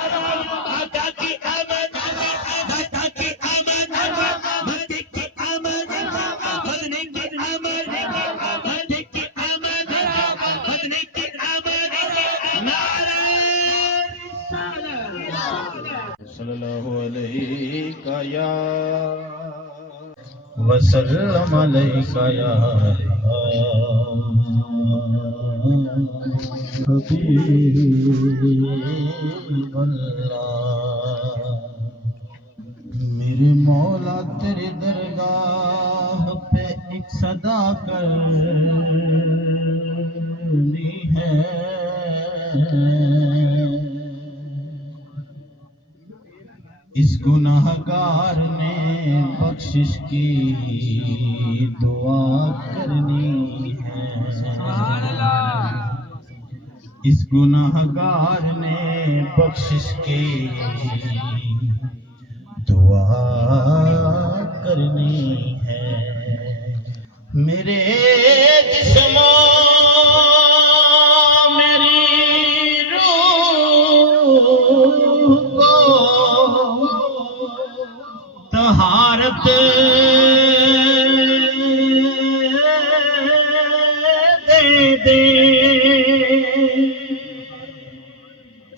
آقا کی آمد، داتا کی آمد، مدد کی آمد، بدنے کی آمد، مدد کی آمد، بدنے کی آمد، نعرہ صلی اللہ علیہ یا وسلم علیک یا حبیب اللہ۔ میرے مولا تیری درگاہ پہ ایک صدا کرنی ہے، اس گناہگار نے بخشش کی دعا کرنی ہے، اس گناہگار نے بخشش کی دعا کرنی ہے۔ میرے جسموں میری روح کو طہارت دے دے،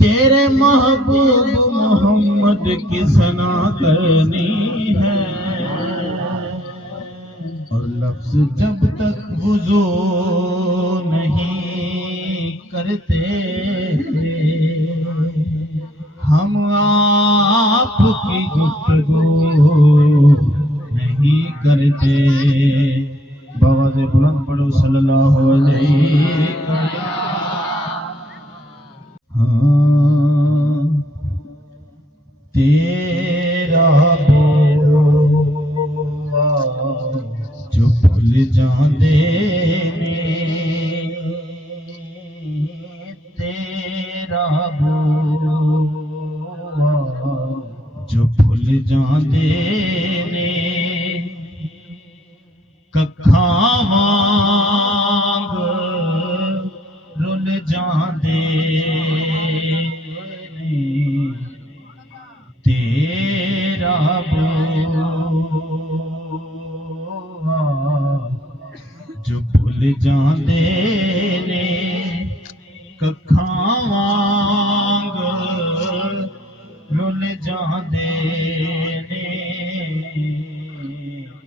تیرے محبوب محمد کی ثنا کرنی ہے، اور لفظ جب تک وضو نہیں کرتے ہم آپ کی گفتگو نہیں کرتے۔ بآواز بلند پڑھو صلی اللہ علیہ وسلم۔ ہاں تیرا بولا جو بھول جاندے نے، تیرا بولا جو بھول جاندے نے، ککھاں وانگ رل جاندے نے، تیرا بولا جو بھول جاندے نے، ککھاں وانگ رل جاندے نے،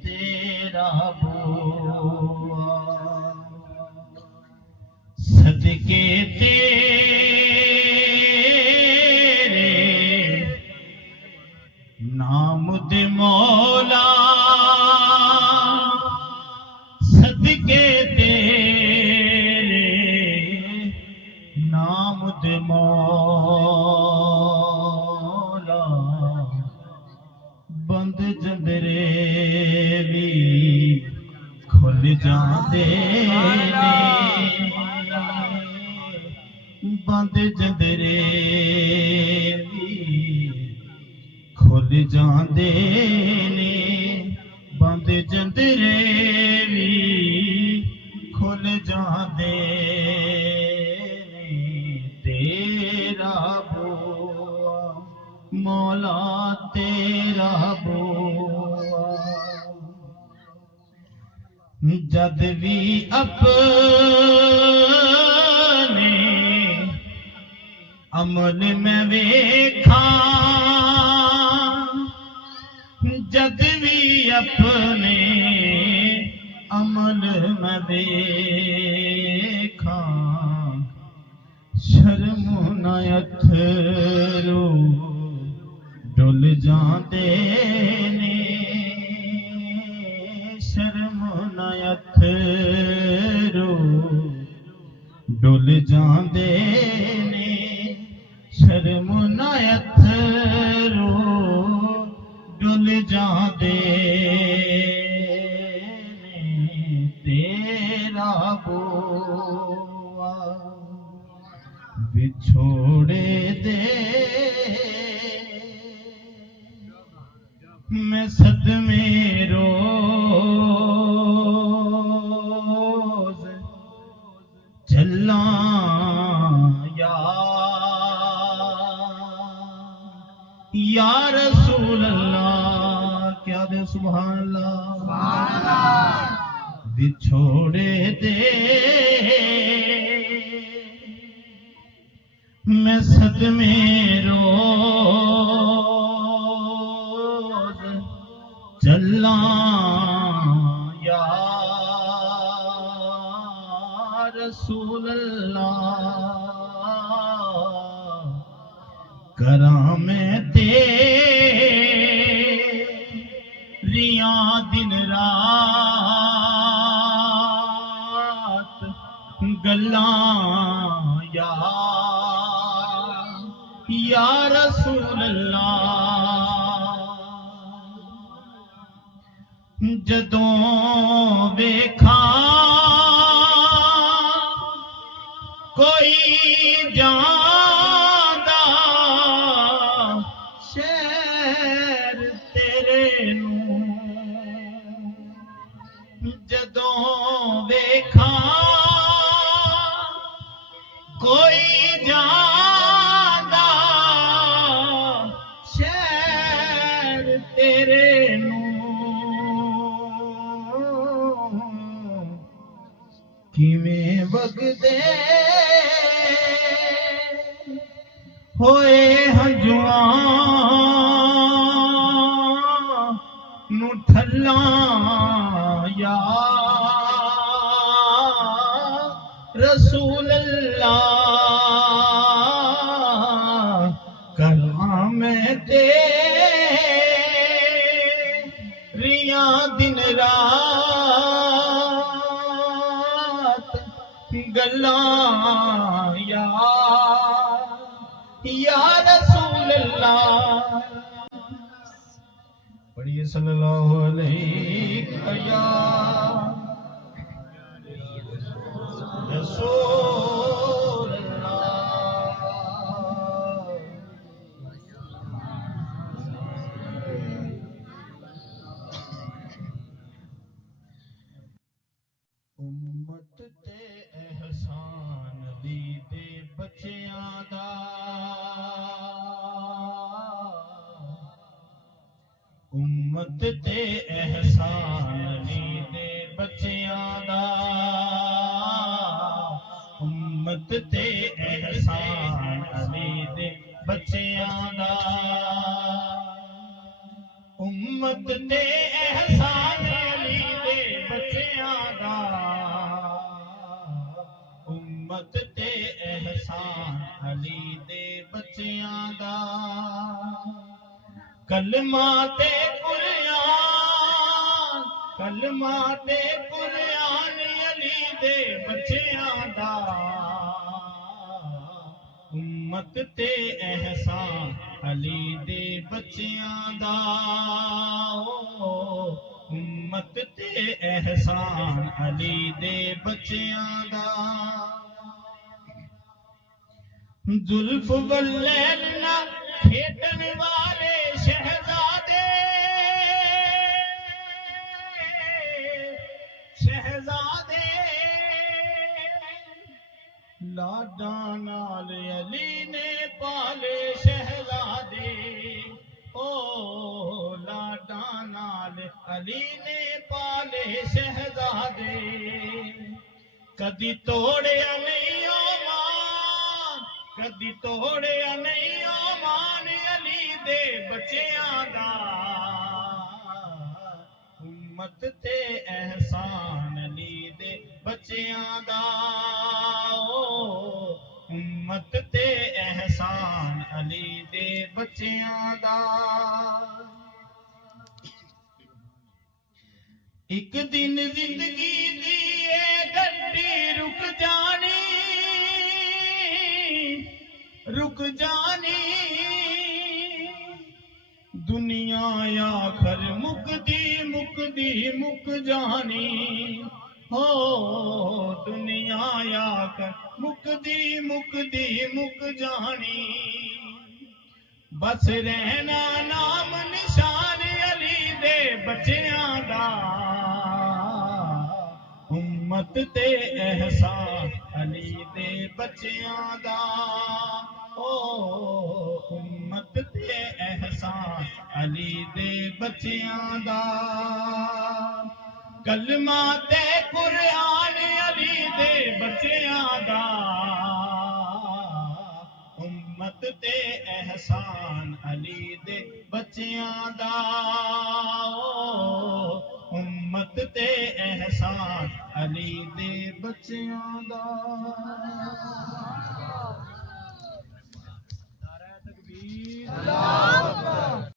تیرا بولا صدقے تیرے نام دے مولا، صدقے تیرے نام دے مولا، بند جندرے بھی کھل جاندے نے، بند جندرے بھی کھل جاندے نے، بند جندرے بھی کھل جاندے نے، تیرا بوا مولا تیرا بوا، جد بھی اپنے عمل میں ویکھاں، جد بھی اپنے عمل میں ویکھاں، شرم نہ اتھرو ڈل جاندے نے، شرم نہ اتھرو ڈل جاندے نے، شرم نہ اتھرو ڈل جاندے نے، تیرا بوا بچھوڑے دے میں صدمے روز چلاں یا یا رسول اللہ کیا دے سبحان اللہ بچھوڑے دے میں صدمے روز چلا یا رسول اللہ کراں میں تیریاں دن رات گلاں یا رسول اللہ جدوں ویکھاں کوئی جاندا شہر تیرے نوں جدوں ویکھاں کوئی جاندا شہر تیرے نوں کیویں وگدے ہوئے ہنجواں نو ٹھلاں یا رسول اللہ کراں میں تیریاں دن رات گلاں یا رسول اللہ پڑھیے صلی اللہ علیہ یا رسول اللہ امت تے احسان دی دے بچیاں دا امت تے احسان دی دے بچیاں دا امت تے احسان علی دے بچیاں دا امت تے احسان علی دے بچیاں دا امت تے احسان علی دے بچیاں دا کلمہ تے قرآن علی دے بچیاں دا امت تے احسان علی دے بچیاں دا امت تے احسان علی دے بچیاں دا زلف واللیل نہ کھیڈن والے شہزادے لاڈاں نال علی نے پالے شہزادے او لاڈاں نال علی نے پالے شہزادے کدی توڑیا نہیں آمان کدی توڑیا نہیں آمان علی دے بچیاں دا امت تے احسان علی دے بچیاں دا امت تے احسان علی دے بچیاں دا ایک دن زندگی دی اے گڈی رک جانی دنیا آخر مک جانی ہو دنیا آخر مک جانی بس رہنا نام نشان علی دے بچیاں دا امت تے احسان علی دے بچیاں دا او امت تے احسان علی دے بچیاں دا کلمہ تے قرآن علی دے بچیاں دا امت تے احسان علی دے بچیاں دا امت تے احسان علی دے بچیاں دا نعرہ تکبیر